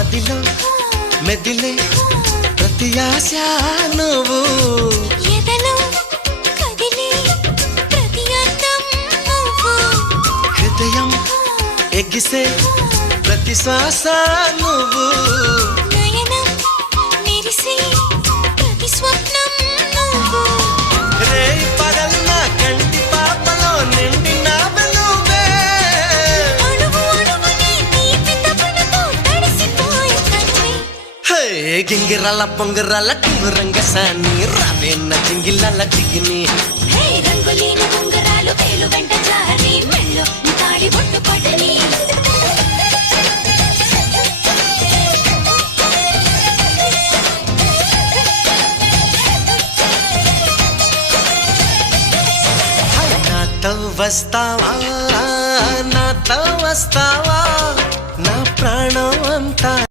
మదిలో మెదిలే ప్రతి ఆశ నువ్వు ఎదలో కదిలే ప్రతి అందం నువ్వు హృదయం ఎగిసే ప్రతి శ్వాస నువ్వు నయనం మెరిసే ప్రతి స్వప్నం నువ్వు రేయి పగలు నా కంటి పాపలో నిండినావు నువ్వే అణువు అణువుని తీపి తపనతో తడిసిపోయే కనువే హే గింగిరాల పొంగరాల టింగురంగ సాని రావేన్న చింగిలాల చిగిని హే రంగులీన ఉంగరాలు వేలు వెంట జారి మెళ్ళో తాళి బొట్టు పడని నాతో వస్తావా నాతో వస్తావా నా ప్రాణం అంతా